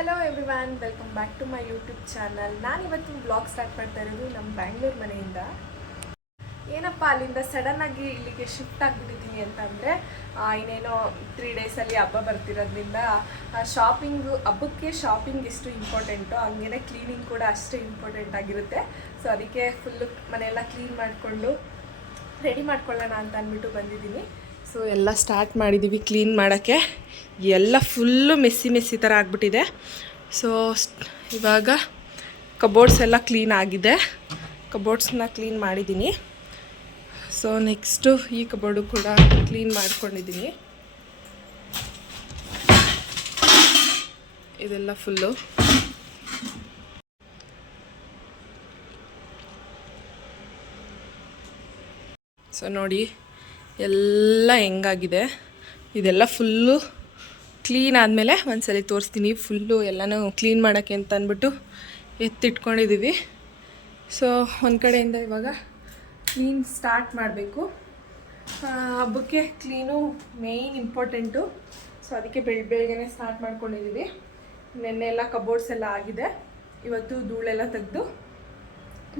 Hello everyone, welcome back to my YouTube channel. ನಾನು ಇವತ್ತು blog start ಮಾಡ್ತಾ ಇರೋದು ನಮ್ಮ ಬ್ಯಾಂಗ್ಳೂರು ಮನೆಯಿಂದ. ಏನಪ್ಪ ಅಲ್ಲಿಂದ ಸಡನ್ನಾಗಿ ಇಲ್ಲಿಗೆ ಶಿಫ್ಟ್ ಆಗಿಬಿಟ್ಟಿದ್ದೀನಿ ಅಂತಂದರೆ, ಇನ್ನೇನೋ 3 ಡೇಸಲ್ಲಿ ಹಬ್ಬ ಬರ್ತಿರೋದ್ರಿಂದ ಹಬ್ಬಕ್ಕೆ ಶಾಪಿಂಗ್ ಎಷ್ಟು ಇಂಪಾರ್ಟೆಂಟು ಹಂಗೆ ಕ್ಲೀನಿಂಗ್ ಕೂಡ ಅಷ್ಟೇ ಇಂಪಾರ್ಟೆಂಟ್ ಆಗಿರುತ್ತೆ. ಸೊ ಅದಕ್ಕೆ ಫುಲ್ಲು ಮನೆಯೆಲ್ಲ ಕ್ಲೀನ್ ಮಾಡಿಕೊಂಡು ರೆಡಿ ಮಾಡ್ಕೊಳ್ಳೋಣ ಅಂತ ಅಂದ್ಬಿಟ್ಟು ಬಂದಿದ್ದೀನಿ. ಸೊ ಎಲ್ಲ ಸ್ಟಾರ್ಟ್ ಮಾಡಿದ್ದೀವಿ ಕ್ಲೀನ್ ಮಾಡೋಕ್ಕೆ. ಎಲ್ಲ ಫುಲ್ಲು ಮೆಸ್ಸಿ ಥರ ಆಗಿಬಿಟ್ಟಿದೆ. ಸೊ ಇವಾಗ ಕಬೋರ್ಡ್ಸ್ ಎಲ್ಲ ಕ್ಲೀನ್ ಆಗಿದೆ. ಕಬೋರ್ಡ್ಸ್ನ ಕ್ಲೀನ್ ಮಾಡಿದ್ದೀನಿ. ಸೊ ನೆಕ್ಸ್ಟು ಈ ಕಬೋರ್ಡು ಕೂಡ ಕ್ಲೀನ್ ಮಾಡ್ಕೊಂಡಿದ್ದೀನಿ. ಇದೆಲ್ಲ ಫುಲ್ಲು ಸೊ ನೋಡಿ ಎಲ್ಲ ಹೆಂಗಾಗಿದೆ. ಇದೆಲ್ಲ ಫುಲ್ಲು ಕ್ಲೀನ್ ಆದಮೇಲೆ ಒಂದ್ಸಲಿ ತೋರಿಸ್ತೀನಿ. ಫುಲ್ಲು ಎಲ್ಲನೂ ಕ್ಲೀನ್ ಮಾಡೋಕ್ಕೆ ಅಂತ ಅಂದ್ಬಿಟ್ಟು ಎತ್ತಿಟ್ಕೊಂಡಿದ್ದೀವಿ. ಸೊ ಒಂದು ಕಡೆಯಿಂದ ಇವಾಗ ಕ್ಲೀನ್ ಸ್ಟಾರ್ಟ್ ಮಾಡಬೇಕು. ಹಬ್ಬಕ್ಕೆ ಕ್ಲೀನು ಮೇಯ್ನ್ ಇಂಪಾರ್ಟೆಂಟು. ಸೊ ಅದಕ್ಕೆ ಬೆಳಗ್ಗೆನೇ ಸ್ಟಾರ್ಟ್ ಮಾಡ್ಕೊಂಡಿದ್ದೀವಿ. ನೆನ್ನೆ ಎಲ್ಲ ಕಬೋರ್ಡ್ಸ್ ಎಲ್ಲ ಆಗಿದೆ. ಇವತ್ತು ಧೂಳೆಲ್ಲ ತೆಗೆದು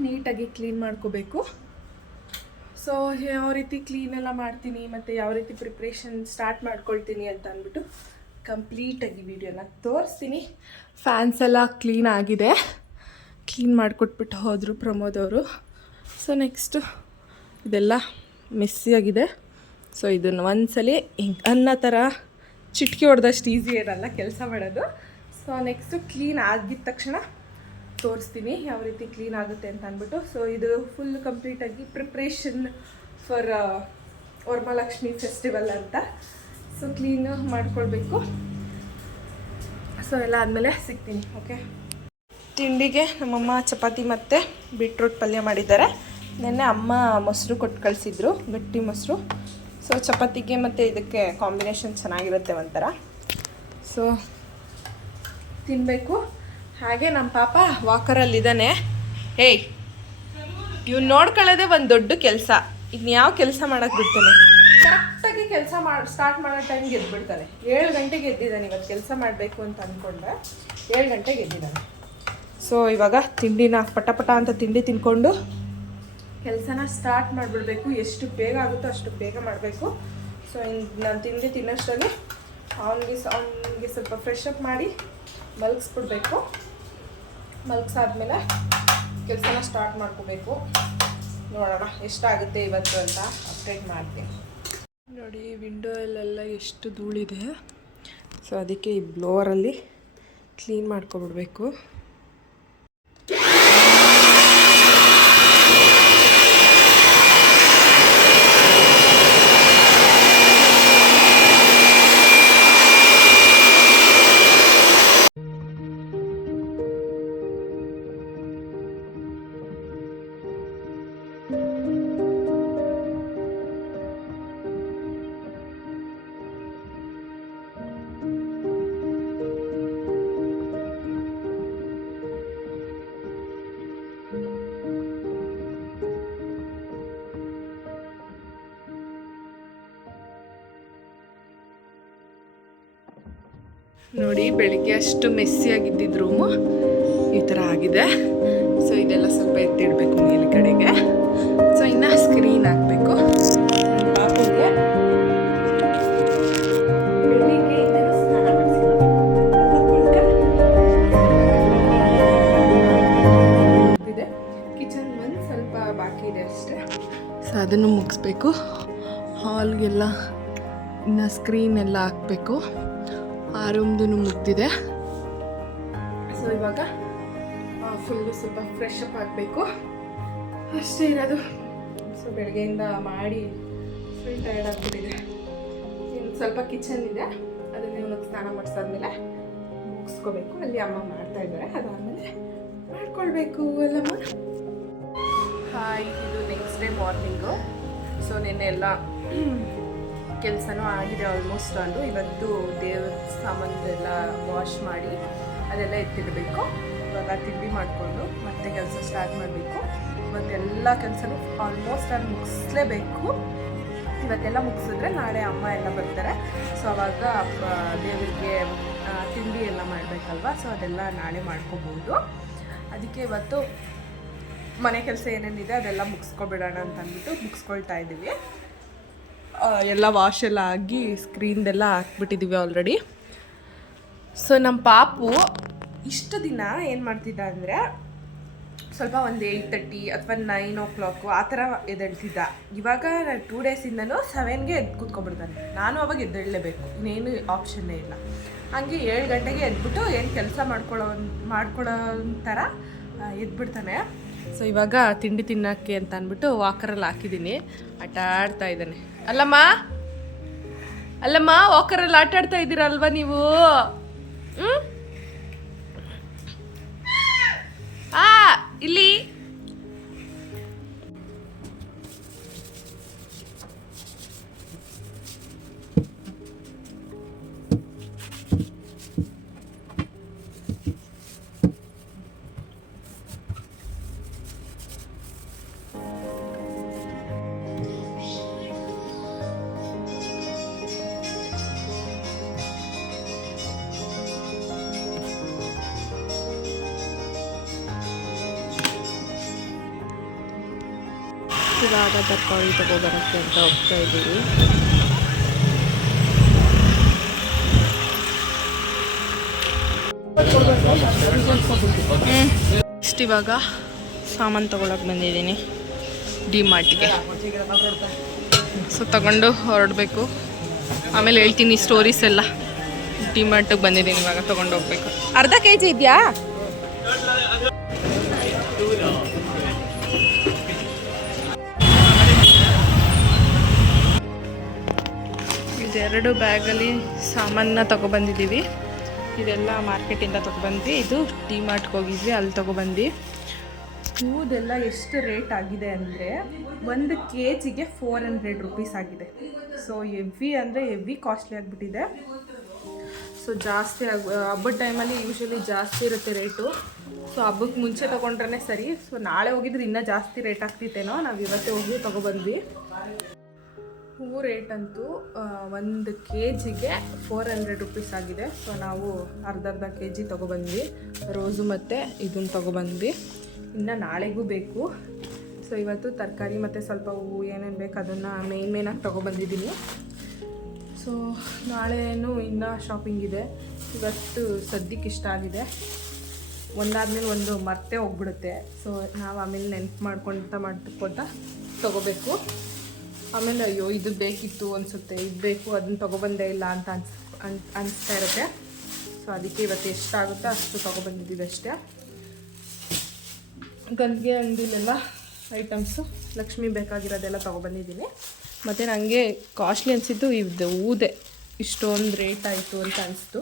ನೀಟಾಗಿ ಕ್ಲೀನ್ ಮಾಡ್ಕೋಬೇಕು. ಸೊ ಯಾವ ರೀತಿ ಕ್ಲೀನೆಲ್ಲ ಮಾಡ್ತೀನಿ ಮತ್ತು ಯಾವ ರೀತಿ ಪ್ರಿಪ್ರೇಷನ್ ಸ್ಟಾರ್ಟ್ ಮಾಡ್ಕೊಳ್ತೀನಿ ಅಂತ ಅಂದ್ಬಿಟ್ಟು ಕಂಪ್ಲೀಟಾಗಿ ವಿಡಿಯೋನ ತೋರಿಸ್ತೀನಿ. ಫ್ಯಾನ್ಸ್ ಎಲ್ಲ ಕ್ಲೀನ್ ಆಗಿದೆ. ಕ್ಲೀನ್ ಮಾಡಿಕೊಟ್ಬಿಟ್ಟು ಹೋದರು ಪ್ರಮೋದ್ ಅವರು. ಸೊ ನೆಕ್ಸ್ಟು ಇದೆಲ್ಲ ಮೆಸ್ಸಿಯಾಗಿದೆ. ಸೊ ಇದನ್ನು ಒಂದ್ಸಲಿ ಹಿಂಗೆ ಅನ್ನೋ ಥರ ಚಿಟ್ಕಿ ಹೊಡೆದಷ್ಟು ಈಸಿ ಇರಲ್ಲ ಕೆಲಸ ಮಾಡೋದು. ಸೊ ನೆಕ್ಸ್ಟು ಕ್ಲೀನ್ ಆಗಿದ ತಕ್ಷಣ ತೋರಿಸ್ತೀನಿ ಯಾವ ರೀತಿ ಕ್ಲೀನ್ ಆಗುತ್ತೆ ಅಂತ ಅಂದ್ಬಿಟ್ಟು. ಸೊ ಇದು ಫುಲ್ ಕಂಪ್ಲೀಟಾಗಿ ಪ್ರಿಪ್ರೇಷನ್ ಫಾರ್ ವರಮಹಾಲಕ್ಷ್ಮಿ ಫೆಸ್ಟಿವಲ್ ಅಂತ. ಸೊ ಕ್ಲೀನ್ ಮಾಡ್ಕೊಳ್ಬೇಕು. ಸೊ ಎಲ್ಲ ಆದಮೇಲೆ ಸಿಗ್ತೀನಿ. ಓಕೆ, ತಿಂಡಿಗೆ ನಮ್ಮಮ್ಮ ಚಪಾತಿ ಮತ್ತು ಬೀಟ್ರೂಟ್ ಪಲ್ಯ ಮಾಡಿದ್ದಾರೆ. ನೆನ್ನೆ ಅಮ್ಮ ಮೊಸರು ಕೊಟ್ಟು ಕಳಿಸಿದ್ರು, ಗಟ್ಟಿ ಮೊಸರು. ಸೊ ಚಪಾತಿಗೆ ಮತ್ತು ಇದಕ್ಕೆ ಕಾಂಬಿನೇಷನ್ ಚೆನ್ನಾಗಿರುತ್ತೆ ಒಂಥರ. ಸೊ ತಿನ್ನಬೇಕು. ಹಾಗೆ ನಮ್ಮ ಪಾಪ ವಾಕರಲ್ಲಿದ್ದಾನೆ. ಹೇಯ್, ಇವ್ನು ನೋಡ್ಕೊಳ್ಳೋದೇ ಒಂದು ದೊಡ್ಡ ಕೆಲಸ. ಇನ್ಯಾವ ಕೆಲಸ ಮಾಡೋಕ್ಕೆ ಬಿಡ್ತಾನೆ. ಕರೆಕ್ಟಾಗಿ ಕೆಲಸ ಸ್ಟಾರ್ಟ್ ಮಾಡೋ ಟೈಮ್ಗೆ ಎದ್ಬಿಡ್ತಾನೆ. 7 ಗಂಟೆಗೆ ಎದ್ದಿದ್ದಾನೆ. ಇವತ್ತು ಕೆಲಸ ಮಾಡಬೇಕು ಅಂತ ಅಂದ್ಕೊಂಡೆ 7 ಗಂಟೆಗೆ ಎದ್ದಿದ್ದಾನೆ. ಸೊ ಇವಾಗ ತಿಂಡಿನ ಪಟ ಅಂತ ತಿಂಡಿ ತಿನ್ಕೊಂಡು ಕೆಲಸನ ಸ್ಟಾರ್ಟ್ ಮಾಡಿಬಿಡ್ಬೇಕು. ಎಷ್ಟು ಬೇಗ ಆಗುತ್ತೋ ಅಷ್ಟು ಬೇಗ ಮಾಡಬೇಕು. ಸೊ ನಾನು ತಿಂಡಿ ತಿನ್ನೋಷ್ಟರಲ್ಲಿ ಅವನಿಗೆ ಸ್ವಲ್ಪ ಫ್ರೆಶ್ ಅಪ್ ಮಾಡಿ ಮಲಗಿಸ್ಬಿಡ್ಬೇಕು. ಮಲಗಿಸಾದ್ಮೇಲೆ ಕೆಲಸನ ಸ್ಟಾರ್ಟ್ ಮಾಡ್ಕೋಬೇಕು. ನೋಡೋಣ ಎಷ್ಟಾಗುತ್ತೆ ಇವತ್ತು ಅಂತ ಅಪ್ಡೇಟ್ ಮಾಡ್ತೀನಿ. ನೋಡಿ ವಿಂಡೋಯಲ್ಲೆಲ್ಲ ಎಷ್ಟು ಧೂಳಿದೆ. ಸೊ ಅದಕ್ಕೆ ಈ ಬ್ಲೋವರಲ್ಲಿ ಕ್ಲೀನ್ ಮಾಡ್ಕೊಬಿಡ್ಬೇಕು. ನೋಡಿ ಬೆಳಿಗ್ಗೆ ಅಷ್ಟು ಮೆಸ್ಸಿಯಾಗಿದ್ದಿದ್ದು ರೂಮು ಈ ಥರ ಆಗಿದೆ. ಸೊ ಇದೆಲ್ಲ ಸ್ವಲ್ಪ ಎತ್ತಿಡಬೇಕು ಮೇಲ್ ಕಡೆಗೆ. ಸೊ ಇನ್ನು ಸ್ಕ್ರೀನ್ ಹಾಕಬೇಕು. ಪಾಪುಗೆ ಬೆಳಿಗ್ಗೆ ಸ್ನಾನ ಮಾಡಿಸಿದೆ. ಕಿಚನ್ ಒಂದು ಸ್ವಲ್ಪ ಬಾಕಿ ಇದೆ ಅಷ್ಟೇ. ಸೊ ಅದನ್ನು ಮುಗಿಸ್ಬೇಕು. ಹಾಲ್ಗೆಲ್ಲ ಇನ್ನು ಸ್ಕ್ರೀನ್ ಎಲ್ಲ ಹಾಕಬೇಕು. ಆ ರೂಮ್ದು ಮುಗ್ದಿದೆ. ಸೊ ಇವಾಗ ಫುಲ್ಲು ಸ್ವಲ್ಪ ಫ್ರೆಶ್ ಅಪ್ ಆಗಬೇಕು. ಅಷ್ಟೇ ಇರೋದು. ಸೊ ಬೆಳಗ್ಗೆಯಿಂದ ಮಾಡಿ ಫುಲ್ ಟಯರ್ಡ್ ಆಗಿಬಿಟ್ಟಿದೆ. ಇನ್ನು ಸ್ವಲ್ಪ ಕಿಚನ್ ಇದೆ, ಅದನ್ನೇ ಇವತ್ತು ಸ್ನಾನ ಮಾಡಿಸಾದ್ಮೇಲೆ ಮುಗಿಸ್ಕೋಬೇಕು. ಅಲ್ಲಿ ಅಮ್ಮ ಮಾಡ್ತಾ ಇದ್ದಾರೆ, ಅದಾದಮೇಲೆ ಮಾಡ್ಕೊಳ್ಬೇಕು ಅಲ್ಲಮ್ಮ. ಹಾಯ್, ಇದು ನೆಕ್ಸ್ಟ್ ಡೇ ಮಾರ್ನಿಂಗು. ಸೊ ನಿನ್ನೆ ಎಲ್ಲ ಕೆಲಸನೂ ಆಗಿದೆ ಆಲ್ಮೋಸ್ಟ್ ಆಲು. ಇವತ್ತು ದೇವ್ರ ಸಾಮಾನೆಲ್ಲ ವಾಶ್ ಮಾಡಿ ಅದೆಲ್ಲ ಎತ್ತಿಡಬೇಕು. ಇವಾಗ ತಿಂಡಿ ಮಾಡಿಕೊಂಡು ಮತ್ತೆ ಕೆಲಸ ಸ್ಟಾರ್ಟ್ ಮಾಡಬೇಕು. ಇವತ್ತೆಲ್ಲ ಕೆಲಸನೂ ಆಲ್ಮೋಸ್ಟ್ ಅಲ್ಲಿ ಮುಗಿಸ್ಲೇಬೇಕು. ಇವತ್ತೆಲ್ಲ ಮುಗಿಸಿದ್ರೆ ನಾಳೆ ಅಮ್ಮ ಎಲ್ಲ ಬರ್ತಾರೆ. ಸೊ ಅವಾಗ ದೇವರಿಗೆ ತಿಂಡಿ ಎಲ್ಲ ಮಾಡಬೇಕಲ್ವ, ಸೊ ಅದೆಲ್ಲ ನಾಳೆ ಮಾಡ್ಕೋಬೋದು. ಅದಕ್ಕೆ ಇವತ್ತು ಮನೆ ಕೆಲಸ ಏನೇನಿದೆ ಅದೆಲ್ಲ ಮುಗಿಸ್ಕೊಬಿಡೋಣ ಅಂತ ಅಂದ್ಬಿಟ್ಟು ಮುಗಿಸ್ಕೊಳ್ತಾ ಇದ್ದೀವಿ. ಎಲ್ಲ ವಾಶ್ ಎಲ್ಲ ಆಗಿ ಸ್ಕ್ರೀನ್ದೆಲ್ಲ ಹಾಕ್ಬಿಟ್ಟಿದ್ದೀವಿ ಆಲ್ರೆಡಿ. ಸೊ ನಮ್ಮ ಪಾಪು ಇಷ್ಟು ದಿನ ಏನು ಮಾಡ್ತಿದ್ದ ಅಂದರೆ ಸ್ವಲ್ಪ ಒಂದು 8:30 ಅಥವಾ 9 o'clock ಆ ಥರ ಎದ್ದೇಳ್ತಿದ್ದ. ಇವಾಗ 2 ಡೇಸಿಂದನೂ 7ಗೆ ಎದ್ದು ಕೂತ್ಕೊಬಿಡ್ತಾನೆ. ನಾನು ಅವಾಗ ಎದ್ದೇಳಲೇಬೇಕು, ಇನ್ನೇನು ಆಪ್ಷನ್ನೇ ಇಲ್ಲ. ಹಂಗೆ 7 ಗಂಟೆಗೆ ಎದ್ಬಿಟ್ಟು ಏನು ಕೆಲಸ ಮಾಡ್ಕೊಳ್ಳೋ ಥರ ಎದ್ಬಿಡ್ತಾನೆ. ಸೊ ಇವಾಗ ತಿಂಡಿ ತಿನ್ನೋಕ್ಕೆ ಅಂತ ಅಂದ್ಬಿಟ್ಟು ವಾಕರಲ್ಲಿ ಹಾಕಿದ್ದೀನಿ, ಆಟ ಆಡ್ತಾ ಇದ್ದಾನೆ. ಅಲ್ಲಮ್ಮ ವಾಕರಲ್ಲಿ ಆಟ ಆಡ್ತಾ ಇದ್ದೀರಲ್ವ ನೀವು? ಇಲ್ಲಿ ಇವಾಗ ತರಕಾರಿ ತಗೋಬರೋಕ್ಕೆ ಅಂತ ಹೋಗ್ತಾ ಇದ್ದೀವಿ. ಇವಾಗ ಸಾಮಾನು ತೊಗೊಳಕ್ಕೆ ಬಂದಿದ್ದೀನಿ ಡಿ-ಮಾರ್ಟ್ಗೆ. ಸೊ ತಗೊಂಡು ಹೊರಡಬೇಕು. ಆಮೇಲೆ ಹೇಳ್ತೀನಿ ಸ್ಟೋರೀಸ್ ಎಲ್ಲ. ಡಿ-ಮಾರ್ಟಿಗೆ ಬಂದಿದ್ದೀನಿ, ಇವಾಗ ತೊಗೊಂಡು ಹೋಗ್ಬೇಕು. ಅರ್ಧ kg ಇದೆಯಾ? ಇದೆರಡು ಬ್ಯಾಗಲ್ಲಿ ಸಾಮಾನನ್ನ ತೊಗೊಬಂದಿದ್ದೀವಿ. ಇದೆಲ್ಲ ಮಾರ್ಕೆಟಿಂದ ತೊಗೊಬಂದ್ವಿ. ಇದು ಡಿ-ಮಾರ್ಟ್ಗೆ ಹೋಗಿದ್ವಿ, ಅಲ್ಲಿ ತೊಗೊಬಂದು. ಹೂದೆಲ್ಲ ಎಷ್ಟು ರೇಟ್ ಆಗಿದೆ ಅಂದರೆ 1 kgಗೆ 400 rupees ಆಗಿದೆ. ಸೊ ಹೆವಿ ಕಾಸ್ಟ್ಲಿ ಆಗಿಬಿಟ್ಟಿದೆ. ಸೊ ಜಾಸ್ತಿ ಹಬ್ಬದ ಟೈಮಲ್ಲಿ ಯೂಶ್ವಲಿ ಜಾಸ್ತಿ ಇರುತ್ತೆ ರೇಟು. ಸೊ ಹಬ್ಬಕ್ಕೆ ಮುಂಚೆ ತೊಗೊಂಡ್ರೆ ಸರಿ. ಸೊ ನಾಳೆ ಹೋಗಿದ್ರೆ ಇನ್ನೂ ಜಾಸ್ತಿ ರೇಟ್ ಆಗ್ತಿತ್ತೇನೋ. ನಾವು ಇವತ್ತೇ ಹೋಗಿ ತೊಗೊಬಂದ್ವಿ. ಹೂ ರೇಟ್ ಅಂತೂ 1 kgಗೆ 400 rupees ಆಗಿದೆ. ಸೊ ನಾವು ಅರ್ಧ kg ತೊಗೊಬಂದ್ವಿ. ರೋಸು ಮತ್ತು ಇದನ್ನು ತೊಗೊಬಂದ್ವಿ. ಇನ್ನು ನಾಳೆಗೂ ಬೇಕು. ಸೊ ಇವತ್ತು ತರಕಾರಿ ಮತ್ತು ಸ್ವಲ್ಪ ಹೂವು ಏನೇನು ಬೇಕು ಅದನ್ನು ಮೇಯ್ನಾಗಿ ತೊಗೊಬಂದಿದ್ದೀನಿ. ಸೊ ನಾಳೆನೂ ಇನ್ನೂ ಶಾಪಿಂಗ್ ಇದೆ. ಇವತ್ತು ಸದ್ಯಕ್ಕೆ ಇಷ್ಟ ಆಗಿದೆ, ಒಂದಾದ್ಮೇಲೆ ಒಂದು ಮರ್ತೇ ಹೋಗ್ಬಿಡುತ್ತೆ. ಸೊ ನಾವು ಆಮೇಲೆ ನೆನಪು ಮಾಡ್ಕೊತ ತೊಗೋಬೇಕು. ಆಮೇಲೆ ಅಯ್ಯೋ ಇದು ಬೇಕಿತ್ತು ಅನಿಸುತ್ತೆ, ಇದು ಬೇಕು ಅದನ್ನು ತೊಗೊಬಂದೇ ಇಲ್ಲ ಅಂತ ಅನಿಸ್ತಾ ಇರುತ್ತೆ. ಸೊ ಅದಕ್ಕೆ ಇವತ್ತು ಎಷ್ಟಾಗುತ್ತೋ ಅಷ್ಟು ತೊಗೊಬಂದಿದ್ದೀವಿ ಅಷ್ಟೇ. ಗಂಧಿಗೆ ಅಂಗಡಿಲೆಲ್ಲ ಐಟಮ್ಸು ಲಕ್ಷ್ಮಿ ಬೇಕಾಗಿರೋದೆಲ್ಲ ತೊಗೊಬಂದಿದ್ದೀನಿ. ಮತ್ತು ನನಗೆ ಕಾಸ್ಟ್ಲಿ ಅನಿಸಿದ್ದು ಇದು ಊದೆ ಇಷ್ಟೊಂದು ರೇಟ್ ಆಯಿತು ಅಂತ ಅನಿಸ್ತು.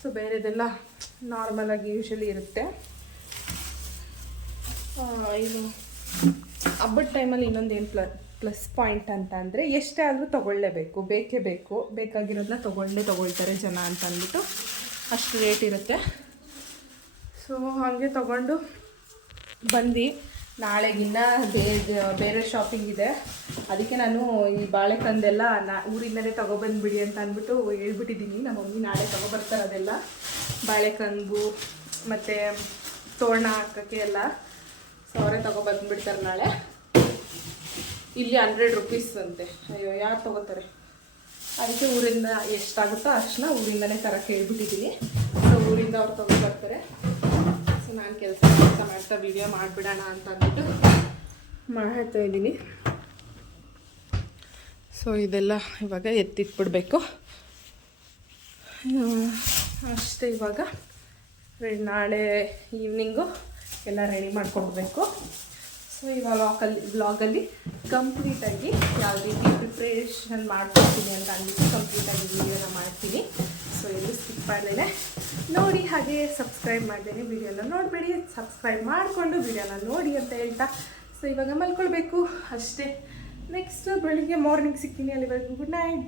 ಸೊ ಬೇರೆದೆಲ್ಲ ನಾರ್ಮಲಾಗಿ ಯೂಶ್ವಲಿ ಇರುತ್ತೆ. ಇದು ಹಬ್ಬದ ಟೈಮಲ್ಲಿ ಇನ್ನೊಂದೇನು ಪ್ಲಸ್ ಪಾಯಿಂಟ್ ಅಂತ ಅಂದರೆ ಎಷ್ಟೇ ಆದರೂ ತೊಗೊಳ್ಳೇಬೇಕು, ಬೇಕೇ ಬೇಕು. ಬೇಕಾಗಿರೋದನ್ನ ತೊಗೊಳ್ತಾರೆ ಜನ ಅಂತ ಅಂದ್ಬಿಟ್ಟು ಅಷ್ಟು ರೇಟ್ ಇರುತ್ತೆ. ಸೊ ಹಾಗೆ ತೊಗೊಂಡು ಬಂದು ನಾಳೆಗಿನ್ನ ಬೇರೆ ಶಾಪಿಂಗ್ ಇದೆ. ಅದಕ್ಕೆ ನಾನು ಈ ಬಾಳೆಕಂದೆಲ್ಲ ಊರಿಂದಲೇ ತೊಗೊಬಂದುಬಿಡಿ ಅಂತ ಅಂದ್ಬಿಟ್ಟು ಹೇಳ್ಬಿಟ್ಟಿದ್ದೀನಿ. ನಮ್ಮ ಮಮ್ಮಿ ನಾಳೆ ತೊಗೊಬರ್ತಾರೆ ಅದೆಲ್ಲ, ಬಾಳೆಕಂದು ಮತ್ತು ತೋರಣ ಹಾಕೋಕ್ಕೆ ಎಲ್ಲ. ಸೊ ಅವರೇ ತೊಗೊಬಂದುಬಿಡ್ತಾರೆ ನಾಳೆ. ಇಲ್ಲಿ 100 rupees ಅಂತೆ. ಅಯ್ಯೋ ಯಾರು ತೊಗೋತಾರೆ? ಅದಕ್ಕೆ ಊರಿಂದ ಎಷ್ಟಾಗುತ್ತೋ ಅಷ್ಟನ್ನ ಊರಿಂದಲೇ ತರಕ್ಕೆ ಹೇಳ್ಬಿಟ್ಟಿದ್ದೀನಿ. ಸೊ ಊರಿಂದ ಅವ್ರು ತೊಗೊಬರ್ತಾರೆ. ಸೊ ನಾನು ಕೆಲಸ ಮಾಡ್ತಾ ವಿಡಿಯೋ ಮಾಡಿಬಿಡೋಣ ಅಂತ ಅಂದ್ಬಿಟ್ಟು ಮಾಡ್ತಾ ಇದ್ದೀನಿ. ಸೊ ಇದೆಲ್ಲ ಇವಾಗ ಎತ್ತಿಟ್ಬಿಡ್ಬೇಕು ಅಷ್ಟೇ. ಇವಾಗ ನಾಳೆ ಈವ್ನಿಂಗು ಎಲ್ಲ ರೆಡಿ ಮಾಡ್ಕೊಡ್ಬೇಕು. ಸೊ ಇವಾಗ ವ್ಲಾಗಲ್ಲಿ ಕಂಪ್ಲೀಟಾಗಿ ಯಾವ ರೀತಿ ಪ್ರಿಪ್ರೇಷನ್ ಮಾಡ್ಕೊಡ್ತೀನಿ ಅಂತ ಅಂದ್ಬಿಟ್ಟು ಕಂಪ್ಲೀಟಾಗಿ ವೀಡಿಯೋನ ಮಾಡ್ತೀನಿ. ಸೊ ಎಲ್ಲೂ ಸ್ಕಿಪ್ ಮಾಡ್ದೇನೆ ನೋಡಿ, ಹಾಗೆ ಸಬ್ಸ್ಕ್ರೈಬ್ ಮಾಡ್ದೇನೆ ವೀಡಿಯೋನ ನೋಡಬೇಡಿ, ಸಬ್ಸ್ಕ್ರೈಬ್ ಮಾಡಿಕೊಂಡು ವೀಡಿಯೋನ ನೋಡಿ ಅಂತ ಹೇಳ್ತಾ ಸೊ ಇವಾಗ ಮಲ್ಕೊಳ್ಬೇಕು ಅಷ್ಟೇ. ನೆಕ್ಸ್ಟ್ ಬೆಳಿಗ್ಗೆ ಮಾರ್ನಿಂಗ್ ಸಿಗ್ತೀನಿ. ಅಲ್ಲಿವರೆಗೂ ಗುಡ್ ನೈಟ್.